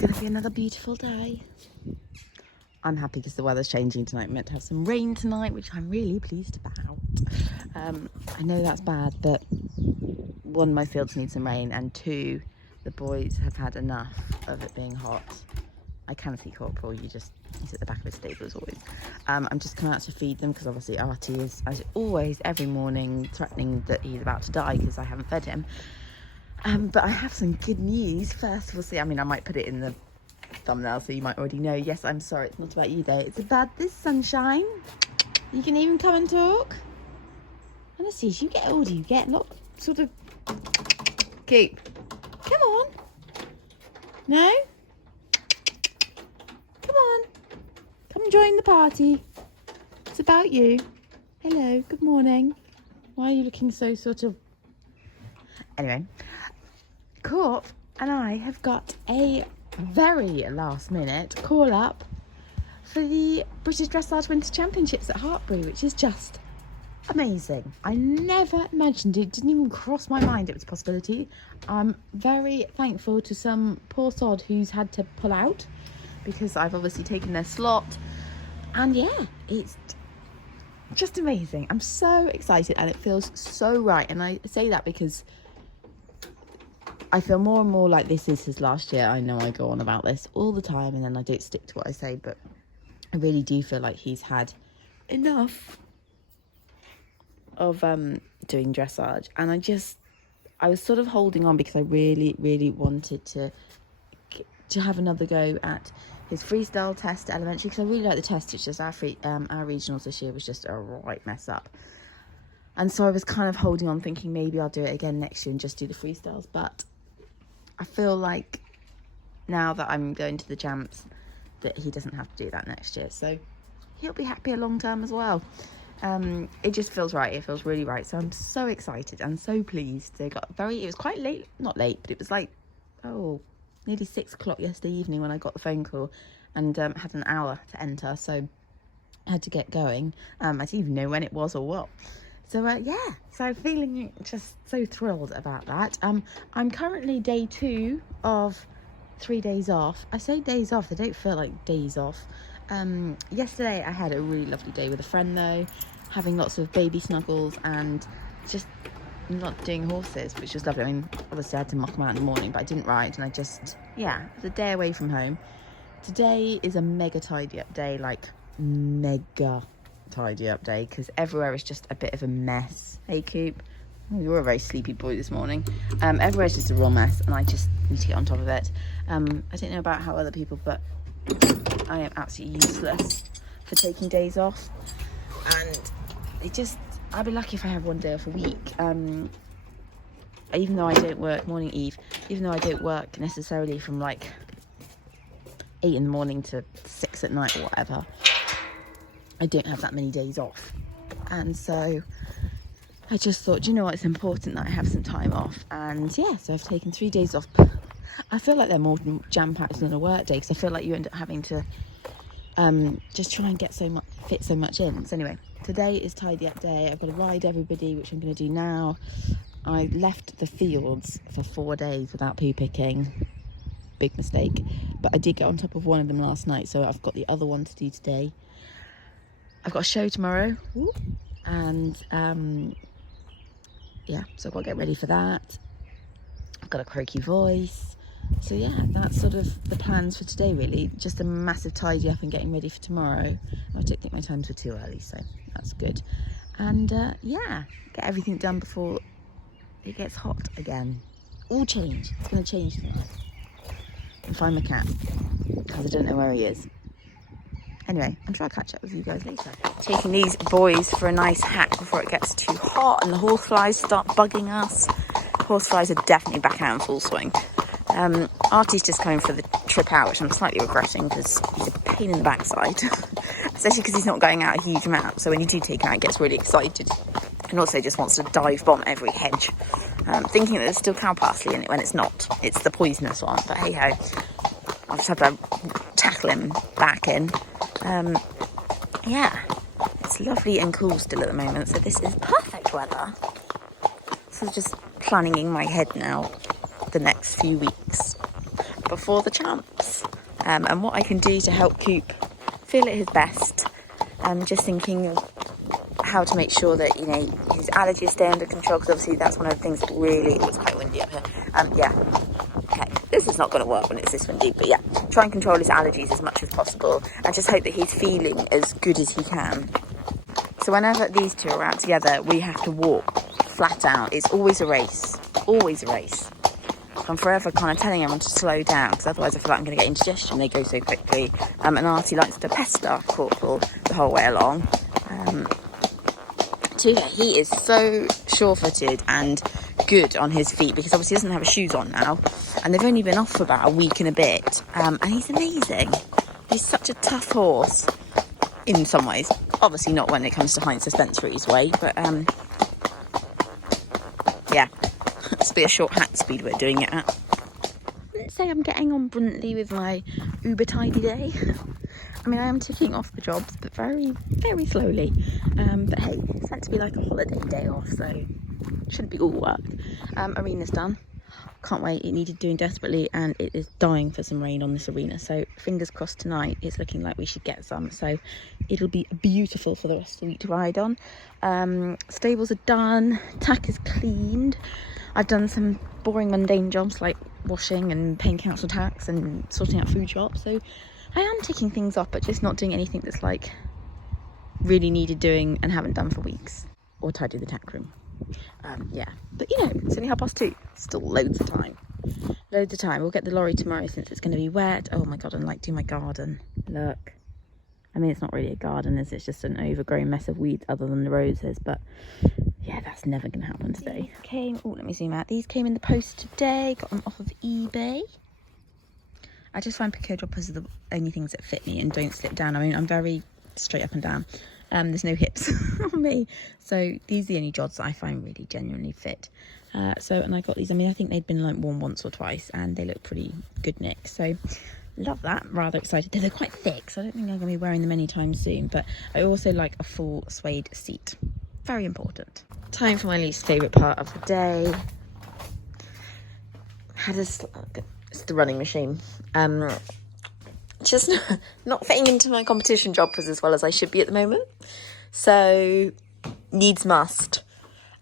going to be another beautiful day. I'm happy because the weather's changing tonight. We're meant to have some rain tonight, which I'm really pleased about. I know that's bad, but one, my fields need some rain, and two, the boys have had enough of it being hot. I can see Corporal, he's at the back of his stable as always. I'm just coming out to feed them because obviously Artie is, as always, every morning threatening that he's about to die because I haven't fed him. But I have some good news. First, we'll see. I mean, I might put it in the thumbnail so you might already know. Yes, I'm sorry, it's not about you though. It's about this sunshine. You can even come and talk. Honestly, as you get older, you get not sort of cute. Come on. No? Come on. Come join the party. It's about you. Hello, good morning. Why are you looking so sort of... Anyway, Corp and I have got a very last minute call up for the British Dressage Winter Championships at Hartpury, which is just amazing. I never imagined it, didn't even cross my mind it was a possibility. I'm very thankful to some poor sod who's had to pull out because I've obviously taken their slot, and yeah, it's just amazing. I'm so excited and it feels so right, and I say that because I feel more and more like this is his last year. I know I go on about this all the time and then I don't stick to what I say, but I really do feel like he's had enough of doing dressage. And I was sort of holding on because I really, really wanted to have another go at his freestyle test at elementary, because I really like the test. It's just our regionals this year was just a right mess up. And so I was kind of holding on thinking maybe I'll do it again next year and just do the freestyles. But I feel like now that I'm going to the CHAMPS that he doesn't have to do that next year. So he'll be happier long term as well. It just feels right. It feels really right. So I'm so excited and so pleased. It was quite late, not late, but it was like, nearly 6 o'clock yesterday evening when I got the phone call, and had an hour to enter. So I had to get going. I didn't even know when it was or what. So yeah, so I'm feeling just so thrilled about that. I'm currently day 2 of 3 days off. I say days off, they don't feel like days off. Yesterday I had a really lovely day with a friend though, having lots of baby snuggles and just not doing horses, which was lovely. I mean, obviously I had to muck them out in the morning, but I didn't ride, and it was a day away from home. Today is a mega tidy up day, like mega tidy up day, because everywhere is just a bit of a mess. Hey Coop, you're a very sleepy boy this morning. Everywhere's just a real mess, and I just need to get on top of it. I don't know about how other people, but I am absolutely useless for taking days off, and I'd be lucky if I have one day off a week. Even though I don't work morning Eve, even though I don't work necessarily from like 8 in the morning to 6 at night or whatever, I don't have that many days off. And so I just thought, you know what, it's important that I have some time off. And yeah, so I've taken 3 days off. I feel like they're more jam-packed than a work day, because I feel like you end up having to just try and get fit so much in. So anyway, today is tidy up day. I've got to ride everybody, which I'm going to do now. I left the fields for 4 days without poo picking. Big mistake. But I did get on top of one of them last night, so I've got the other one to do today. I've got a show tomorrow, and yeah, so I've got to get ready for that. I've got a croaky voice. So yeah, that's sort of the plans for today really. Just a massive tidy up and getting ready for tomorrow. I don't think my times were too early, so that's good. And yeah, get everything done before it gets hot again. All change. It's going to change tonight. And find my cat, because I don't know where he is. Anyway, I'm sure I'll catch up with you guys later. Taking these boys for a nice hack before it gets too hot and the horseflies start bugging us. Horseflies are definitely back out in full swing. Artie's just coming for the trip out, which I'm slightly regretting because he's a pain in the backside. Especially because he's not going out a huge amount. So when you do take him out, he gets really excited. And also just wants to dive bomb every hedge. Thinking that there's still cow parsley in it when it's not. It's the poisonous one. But hey ho. I'll just have to tackle him back in. Yeah, it's lovely and cool still at the moment, so this is perfect weather. So just planning in my head now the next few weeks. before the champs, and what I can do to help Coop feel at his best. I'm just thinking of how to make sure that, you know, his allergies stay under control, because obviously that's one of the things that really, it's quite windy up here. Yeah, okay, this is not going to work when it's this windy, but yeah, try and control his allergies as much as possible, and just hope that he's feeling as good as he can. So whenever these two are out together, we have to walk flat out. It's always a race, always a race. I'm forever kind of telling everyone to slow down, because otherwise I feel like I'm going to get indigestion. They go so quickly. And Artie likes to pester Corporal the whole way along. So yeah, he is so sure-footed and good on his feet, because obviously he doesn't have his shoes on now, and they've only been off for about a week and a bit. And he's amazing. He's such a tough horse in some ways. Obviously not when it comes to hind suspensory's way, but yeah. Must be a short hat speed we're doing it at. Let's say I'm getting on brilliantly with my uber tidy day. I mean, I am ticking off the jobs, but very, very slowly. But hey, it's meant to be like a holiday day off, so it shouldn't be all work. Arena's done. Can't wait. It needed doing desperately, and it is dying for some rain on this arena. So fingers crossed tonight. It's looking like we should get some. So it'll be beautiful for the rest of the week to ride on. Stables are done. Tack is cleaned. I've done some boring, mundane jobs like washing and paying council tax and sorting out food shops. So I am ticking things off, but just not doing anything that's like really needed doing and haven't done for weeks. Or tidy the tack room. Yeah, but you know, it's only 2:30. Still loads of time. Loads of time. We'll get the lorry tomorrow since it's going to be wet. Oh my god, and like do my garden. Look. I mean, it's not really a garden, is it? It's just an overgrown mess of weeds other than the roses, but yeah, that's never going to happen today. Let me zoom out. These came in the post today. Got them off of eBay. I just find pico droppers are the only things that fit me and don't slip down. I mean, I'm very straight up and down. There's no hips on me. So these are the only jods that I find really genuinely fit. And I got these. I mean, I think they'd been like worn once or twice, and they look pretty good nick. So love that. Rather excited. They're quite thick, so I don't think I'm going to be wearing them anytime soon. But I also like a full suede seat. Very important. Time for my least favourite part of the day. It's the running machine. Just not fitting into my competition jobbers as well as I should be at the moment. So, needs must.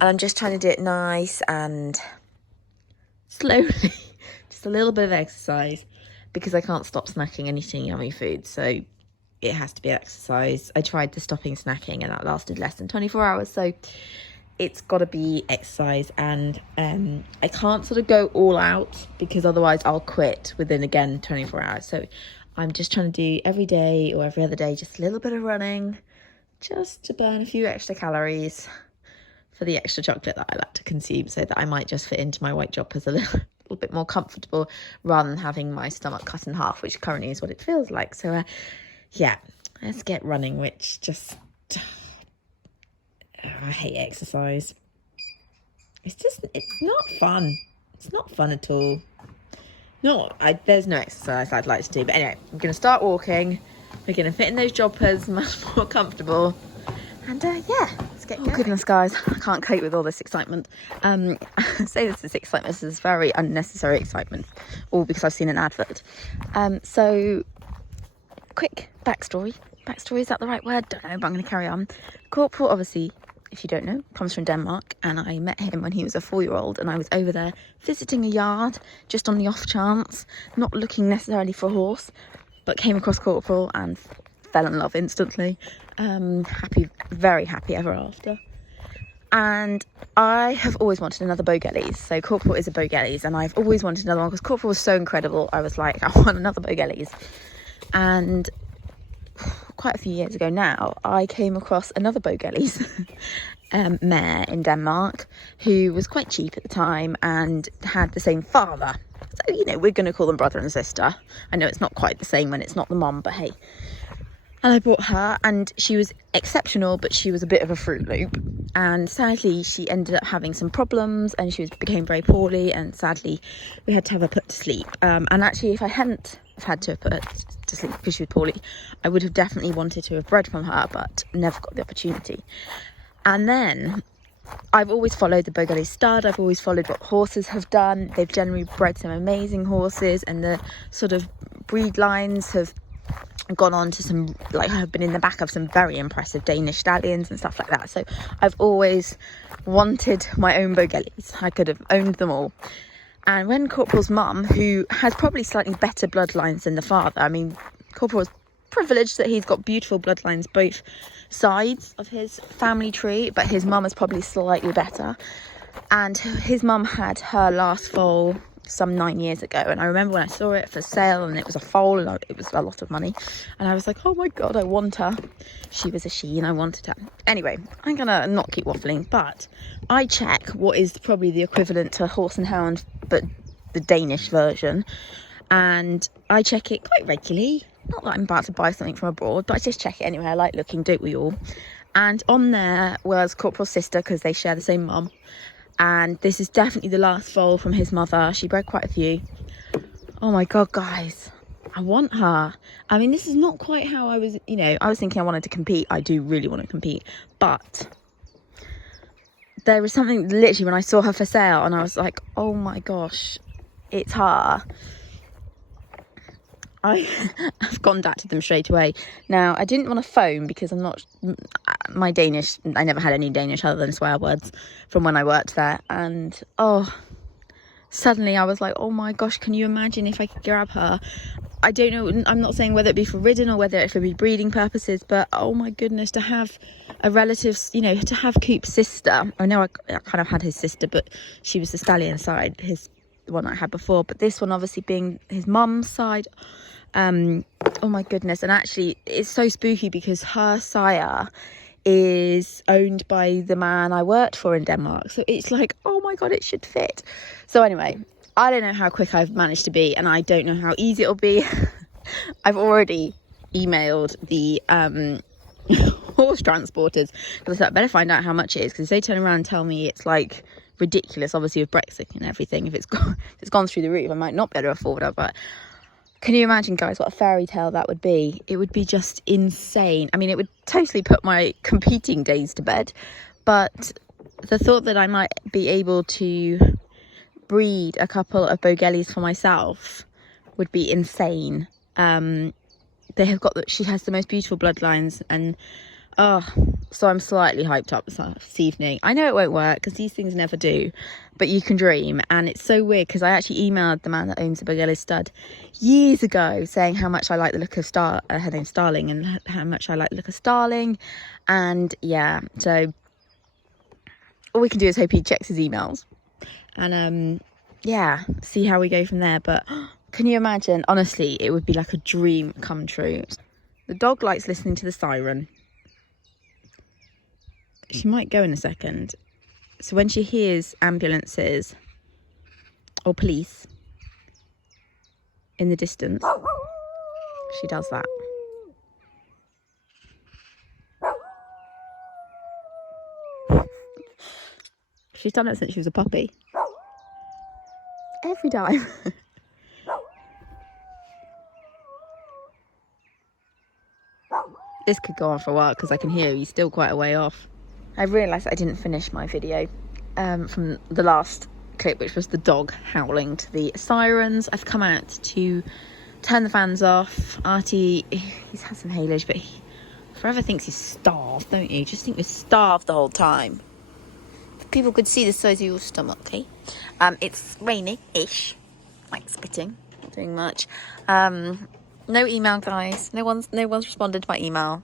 And I'm just trying to do it nice and slowly. Just a little bit of exercise, because I can't stop snacking and eating yummy food. So, it has to be exercise. I tried the stopping snacking and that lasted less than 24 hours. So, it's got to be exercise, and I can't sort of go all out, because otherwise I'll quit within, again, 24 hours. So I'm just trying to do every day or every other day just a little bit of running, just to burn a few extra calories for the extra chocolate that I like to consume, so that I might just fit into my white joppers a little bit more comfortable, rather than having my stomach cut in half, which currently is what it feels like. So yeah, let's get running, which just... I hate exercise. It's not fun. It's not fun at all. There's no exercise I'd like to do. But anyway, I'm going to start walking. We're going to fit in those joggers much more comfortable. And yeah, let's get going. Oh goodness, guys. I can't cope with all this excitement. I say this is excitement. This is very unnecessary excitement. All because I've seen an advert. So, quick backstory. Backstory, is that the right word? Don't know, but I'm going to carry on. Corporal, obviously, if you don't know, comes from Denmark, and I met him when he was a 4-year-old, and I was over there visiting a yard just on the off chance, not looking necessarily for a horse, but came across Corporal and fell in love instantly. Happy, very happy ever after. And I have always wanted another Bogellies. So Corporal is a Bogellies, and I've always wanted another one because Corporal was so incredible. I was like, I want another Bogellies. And quite a few years ago now, I came across another Bogellies mare in Denmark, who was quite cheap at the time and had the same father. So, you know, we're going to call them brother and sister. I know it's not quite the same when it's not the mom, but hey. And I bought her, and she was exceptional, but she was a bit of a Fruit Loop. And sadly, she ended up having some problems, and she became very poorly, and sadly, we had to have her put to sleep. And actually, if I hadn't had to put her to sleep because she was poorly, I would have definitely wanted to have bred from her, but never got the opportunity. And then I've always followed the Bogelli stud. I've always followed what horses have done. They've generally bred some amazing horses, and the sort of breed lines have gone on to some, like, have been in the back of some very impressive Danish stallions and stuff like that. So I've always wanted my own Bogellis. I could have owned them all. And when Corporal's mum, who has probably slightly better bloodlines than the father, I mean, Corporal's privileged that he's got beautiful bloodlines both sides of his family tree, but his mum is probably slightly better. And his mum had her last foal some 9 years ago, and I remember when I saw it for sale, and it was a foal, and it was a lot of money, and I was like, oh my god, I want her. She was a she and I wanted her. Anyway, I'm gonna not keep waffling, but I check what is probably the equivalent to Horse and Hound, but the Danish version, and I check it quite regularly. Not that I'm about to buy something from abroad, but I just check it anyway. I like looking, don't we all? And on there was Corporal's sister, because they share the same mum. And this is definitely the last foal from his mother. She bred quite a few. Oh my god, guys, I want her. I mean, this is not quite how I was, you know, I was thinking I wanted to compete. I do really want to compete, but there was something literally when I saw her for sale, and I was like, oh my gosh, it's her. I've contacted them straight away. Now, I didn't want to phone because I'm not, my Danish, I never had any Danish other than swear words from when I worked there. And, oh, suddenly I was like, oh my gosh, can you imagine if I could grab her? I don't know, I'm not saying whether it be for ridden or whether it for be breeding purposes, but oh my goodness, to have a relative, you know, to have Coop's sister. I know I kind of had his sister, but she was the stallion side, the one I had before, but this one obviously being his mum's side. Oh my goodness. And actually it's so spooky because her sire is owned by the man I worked for in Denmark, so it's like, oh my god, it should fit. So anyway, I don't know how quick I've managed to be, and I don't know how easy it'll be. I've already emailed the horse transporters, because I thought I better find out how much it is, because if they turn around and tell me it's like ridiculous, obviously with Brexit and everything, if it's gone through the roof, I might not be able to afford it. But can you imagine, guys, what a fairy tale that would be? It would be just insane. I mean, it would totally put my competing days to bed, but the thought that I might be able to breed a couple of Bogellis for myself would be insane. They have got she has the most beautiful bloodlines, and so I'm slightly hyped up this evening. I know it won't work because these things never do, but you can dream. And it's so weird because I actually emailed the man that owns the Bogelli stud years ago saying how much I like the look of her name's Starling, and how much I like the look of Starling. And yeah, so all we can do is hope he checks his emails, and yeah, see how we go from there. But can you imagine? Honestly, it would be like a dream come true. The dog likes listening to the siren. She might go in a second. So when she hears ambulances or police in the distance, she does that. She's done it since she was a puppy. Every time. This could go on for a while because I can hear he's still quite a way off. I realised I didn't finish my video from the last clip, which was the dog howling to the sirens. I've come out to turn the fans off. Artie, he's had some haylage, but he forever thinks he's starved, don't you? Just think we're starved the whole time. If people could see the size of your stomach, okay? It's raining-ish, like spitting, not doing much. No email, guys. No one's responded to my email.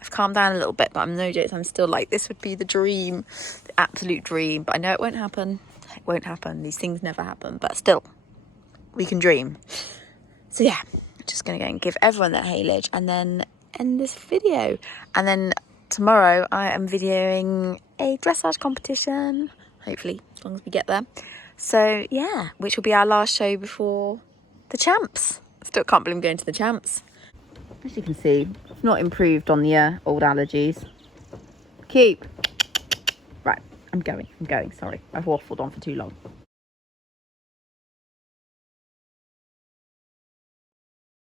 I've calmed down a little bit, but I'm no jokes. I'm still like, this would be the dream, the absolute dream. But I know it won't happen. It won't happen. These things never happen. But still, we can dream. So yeah, I'm just going to go and give everyone their haylage and then end this video. And then tomorrow I am videoing a dressage competition. Hopefully, as long as we get there. So yeah, which will be our last show before the champs. Still can't believe I'm going to the champs. As you can see, I've not improved on the old allergies. Keep. Right, I'm going. Sorry, I've waffled on for too long.